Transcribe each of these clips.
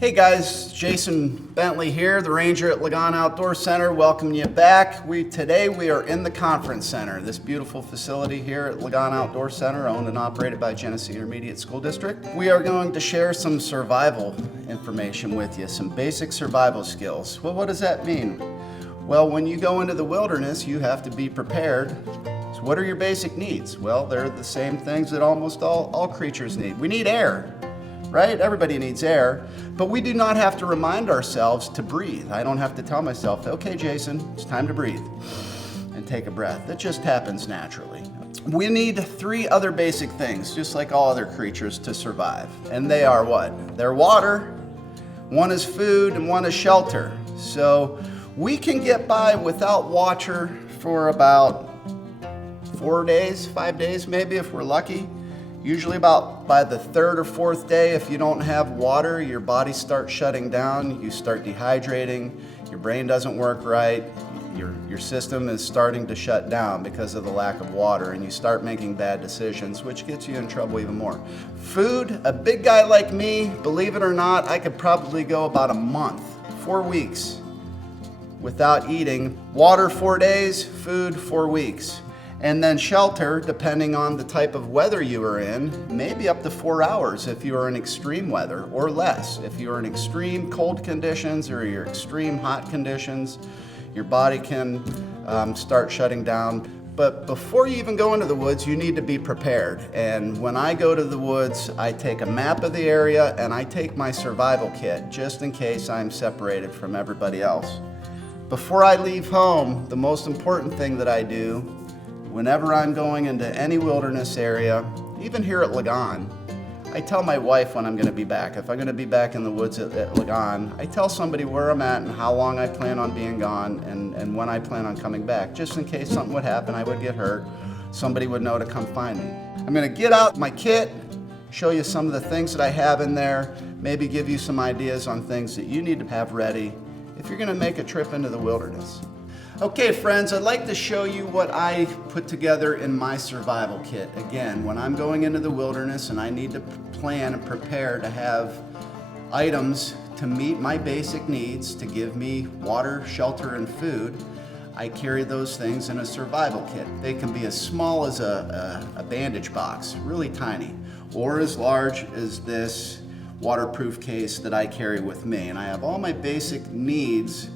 Hey guys, Jason Bentley here, the ranger at Ligon Outdoor Center, welcoming you back. Today we are in the conference center, this beautiful facility here at Ligon Outdoor Center, owned and operated by Genesee Intermediate School District. We are going to share some survival information with you, some basic survival skills. Well, what does that mean? Well, when you go into the wilderness, you have to be prepared. So what are your basic needs? Well, they're the same things that almost all creatures need. We need air. Right? Everybody needs air, but we do not have to remind ourselves to breathe. I don't have to tell myself, okay, Jason, it's time to breathe and take a breath. It just happens naturally. We need three other basic things, just like all other creatures, to survive. And they are what? They're water, one is food, and one is shelter. So we can get by without water for about 4 days, 5 days maybe if we're lucky. Usually about by the third or fourth day, if you don't have water, your body starts shutting down, you start dehydrating, your brain doesn't work right, your system is starting to shut down because of the lack of water, and you start making bad decisions, which gets you in trouble even more. Food, a big guy like me, believe it or not, I could probably go about a month, 4 weeks without eating. Water 4 days, food 4 weeks. And then shelter, depending on the type of weather you are in, maybe up to 4 hours if you are in extreme weather, or less. If you are in extreme cold conditions or your extreme hot conditions, your body can start shutting down. But before you even go into the woods, you need to be prepared. And when I go to the woods, I take a map of the area and I take my survival kit, just in case I'm separated from everybody else. Before I leave home, the most important thing that I do, whenever I'm going into any wilderness area, even here at Ligon, I tell my wife when I'm going to be back. If I'm going to be back in the woods at Ligon, I tell somebody where I'm at and how long I plan on being gone and when I plan on coming back, just in case something would happen, I would get hurt, somebody would know to come find me. I'm going to get out my kit, show you some of the things that I have in there, maybe give you some ideas on things that you need to have ready if you're going to make a trip into the wilderness. Okay friends, I'd like to show you what I put together in my survival kit. Again, when I'm going into the wilderness and I need to plan and prepare to have items to meet my basic needs, to give me water, shelter, and food, I carry those things in a survival kit. They can be as small as a bandage box, really tiny, or as large as this waterproof case that I carry with me. And I have all my basic needs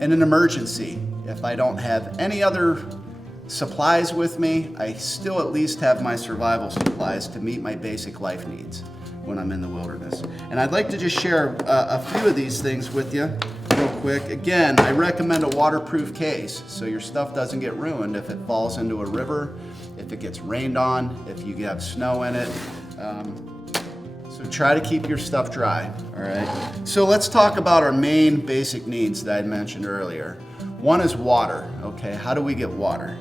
in an emergency. If I don't have any other supplies with me, I still at least have my survival supplies to meet my basic life needs when I'm in the wilderness. And I'd like to just share a few of these things with you real quick. Again, I recommend a waterproof case so your stuff doesn't get ruined if it falls into a river, if it gets rained on, if you have snow in it. So try to keep your stuff dry, all right? So let's talk about our main basic needs that I mentioned earlier. One is water, okay? How do we get water?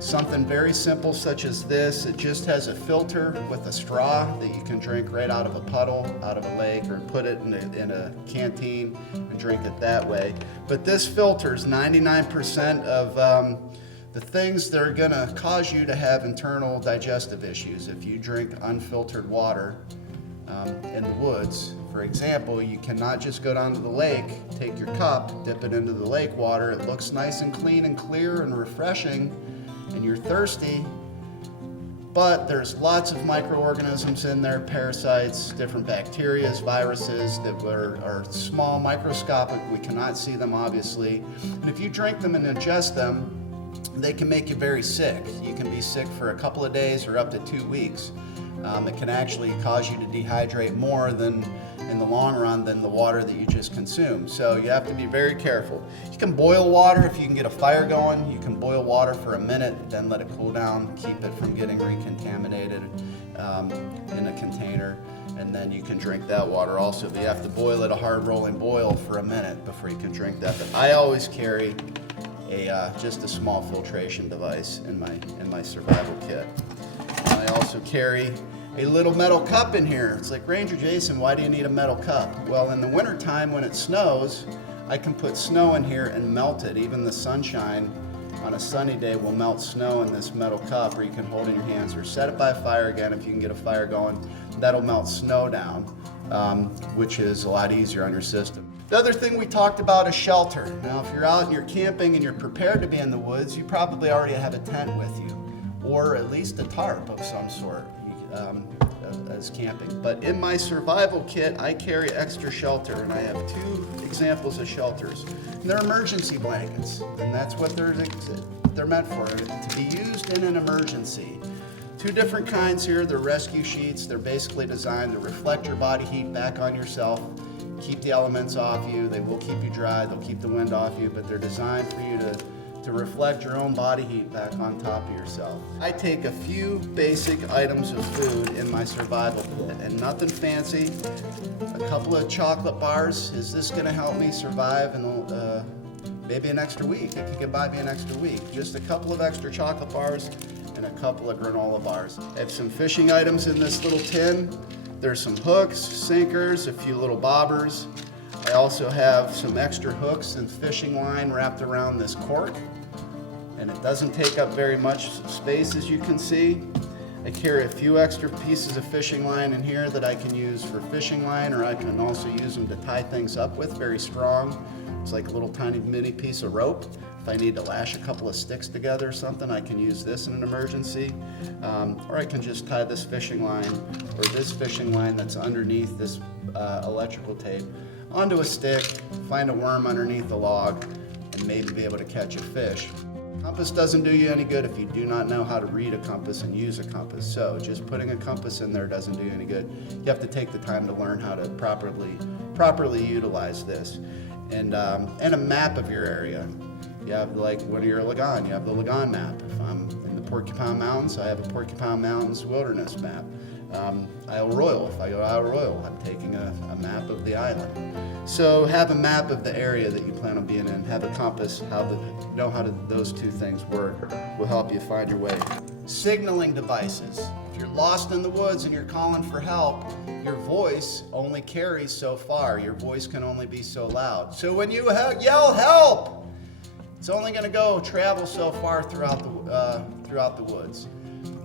Something very simple such as this. It just has a filter with a straw that you can drink right out of a puddle, out of a lake, or put it in a canteen and drink it that way. But this filters 99% of the things that are gonna cause you to have internal digestive issues if you drink unfiltered water in the woods. For example, you cannot just go down to the lake, take your cup, dip it into the lake water. It looks nice and clean and clear and refreshing, and you're thirsty, but there's lots of microorganisms in there, parasites, different bacteria, viruses that are small, microscopic. We cannot see them, obviously. And if you drink them and ingest them, they can make you very sick. You can be sick for a couple of days or up to 2 weeks. It can actually cause you to dehydrate more than, in the long run, than the water that you just consumed. So you have to be very careful. You can boil water if you can get a fire going. You can boil water for a minute, then let it cool down, keep it from getting recontaminated in a container, and then you can drink that water also. But you have to boil it a hard rolling boil for a minute before you can drink that. But I always carry just a small filtration device in my survival kit. And I also carry a little metal cup in here. It's like, Ranger Jason, why do you need a metal cup? Well, in the wintertime when it snows, I can put snow in here and melt it. Even the sunshine on a sunny day will melt snow in this metal cup, or you can hold in your hands, or set it by a fire again if you can get a fire going. That'll melt snow down. which is a lot easier on your system. The other thing we talked about is shelter. Now, if you're out and you're camping and you're prepared to be in the woods, you probably already have a tent with you, or at least a tarp of some sort as camping. But in my survival kit, I carry extra shelter, and I have two examples of shelters. And they're emergency blankets, and that's what they're meant for, to be used in an emergency. Two different kinds here. They're rescue sheets. They're basically designed to reflect your body heat back on yourself, keep the elements off you. They will keep you dry. They'll keep the wind off you, but they're designed for you to reflect your own body heat back on top of yourself. I take a few basic items of food in my survival kit, and nothing fancy. A couple of chocolate bars. Is this going to help me survive and maybe an extra week? It could buy me an extra week. Just a couple of extra chocolate bars and a couple of granola bars. I have some fishing items in this little tin. There's some hooks, sinkers, a few little bobbers. I also have some extra hooks and fishing line wrapped around this cork, and it doesn't take up very much space, as you can see. I carry a few extra pieces of fishing line in here that I can use for fishing line, or I can also use them to tie things up with, very strong. It's like a little tiny mini piece of rope. If I need to lash a couple of sticks together or something, I can use this in an emergency. Or I can just tie this fishing line, or this fishing line that's underneath this electrical tape, onto a stick, find a worm underneath the log, and maybe be able to catch a fish. Compass doesn't do you any good if you do not know how to read a compass and use a compass. So just putting a compass in there doesn't do you any good. You have to take the time to learn how to properly utilize this. And a map of your area. You have, like, when you're at Ligon, you have the Ligon map. If I'm in the Porcupine Mountains, I have a Porcupine Mountains wilderness map. Isle Royal, if I go to Isle Royal, I'm taking a map of the island. So have a map of the area that you plan on being in, have a compass, know how those two things work will help you find your way. Signaling devices. If you're lost in the woods and you're calling for help, your voice only carries so far. Your voice can only be so loud. So when you yell help, it's only going to travel so far throughout the woods.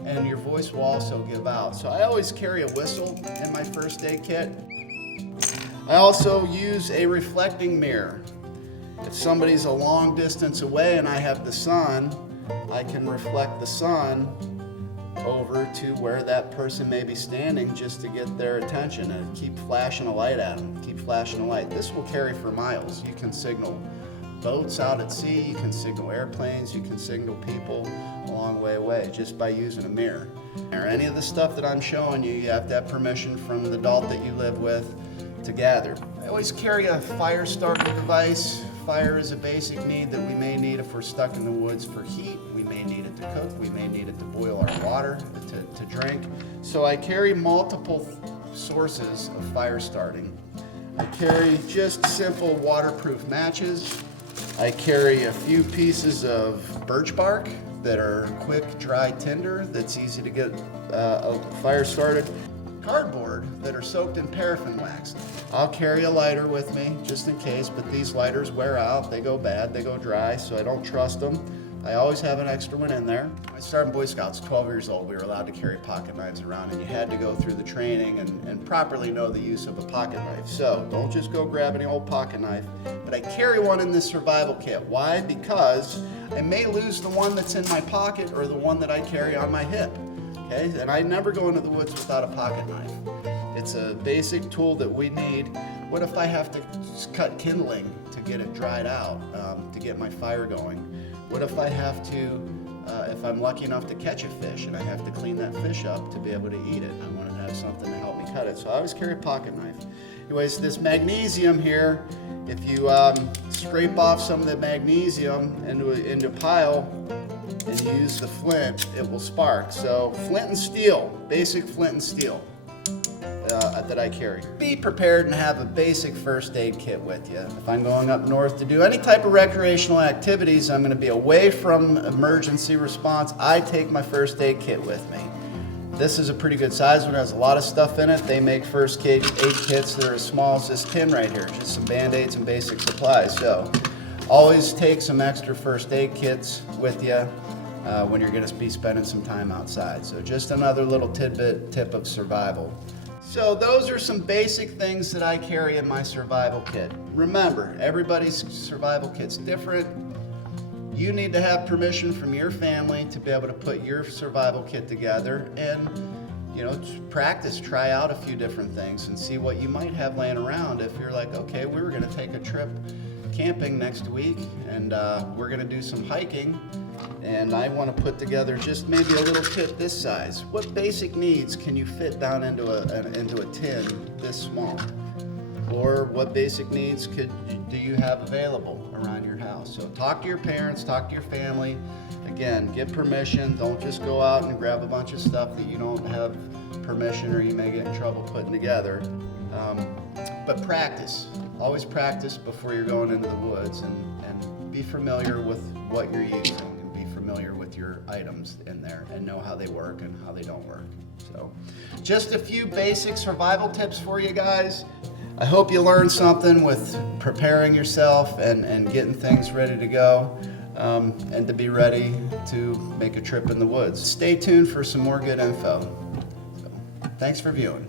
And your voice will also give out. So I always carry a whistle in my first aid kit. I also use a reflecting mirror. If somebody's a long distance away and I have the sun, I can reflect the sun over to where that person may be standing just to get their attention and keep flashing a light at them. Keep flashing a light. This will carry for miles. You can signal boats out at sea, you can signal airplanes, you can signal people a long way away just by using a mirror. Or any of the stuff that I'm showing you, you have to have permission from the adult that you live with to gather. I always carry a fire starter device. Fire is a basic need that we may need if we're stuck in the woods for heat. We may need it to cook, we may need it to boil our water, to drink. So I carry multiple sources of fire starting. I carry just simple waterproof matches. I carry a few pieces of birch bark that are quick, dry tinder that's easy to get a fire started. Cardboard that are soaked in paraffin wax. I'll carry a lighter with me just in case, but these lighters wear out, they go bad, they go dry, so I don't trust them. I always have an extra one in there. I started in Boy Scouts, 12 years old. We were allowed to carry pocket knives around, and you had to go through the training and properly know the use of a pocket knife. So don't just go grab any old pocket knife, but I carry one in this survival kit. Why? Because I may lose the one that's in my pocket or the one that I carry on my hip. Okay? And I never go into the woods without a pocket knife. It's a basic tool that we need. What if I have to cut kindling to get it dried out, to get my fire going? What if I have to, if I'm lucky enough to catch a fish and I have to clean that fish up to be able to eat it? I want to have something to help me cut it. So I always carry a pocket knife. Anyways, this magnesium here, if you scrape off some of the magnesium into a pile and use the flint, it will spark. So flint and steel, basic flint and steel. That I carry. Be prepared and have a basic first aid kit with you. If I'm going up north to do any type of recreational activities, I'm going to be away from emergency response, I take my first aid kit with me. This is a pretty good size one. It has a lot of stuff in it. They make first aid kits that are as small as this tin right here, just some Band-Aids and basic supplies. So always take some extra first aid kits with you when you're going to be spending some time outside. So just another little tip of survival. So those are some basic things that I carry in my survival kit. Remember, everybody's survival kit's different. You need to have permission from your family to be able to put your survival kit together and, you know, practice, try out a few different things and see what you might have laying around. If you're like, okay, we were gonna take a trip camping next week and we're gonna do some hiking, and I want to put together just maybe a little kit this size. What basic needs can you fit down into a tin this small? Or what basic needs do you have available around your house? So talk to your parents, talk to your family. Again, get permission. Don't just go out and grab a bunch of stuff that you don't have permission or you may get in trouble putting together. But practice. Always practice before you're going into the woods, and be familiar with what you're using. Familiar with your items in there and know how they work and how they don't work. So just a few basic survival tips for you guys. I hope you learned something with preparing yourself and getting things ready to go and to be ready to make a trip in the woods. Stay tuned for some more good info. So, thanks for viewing.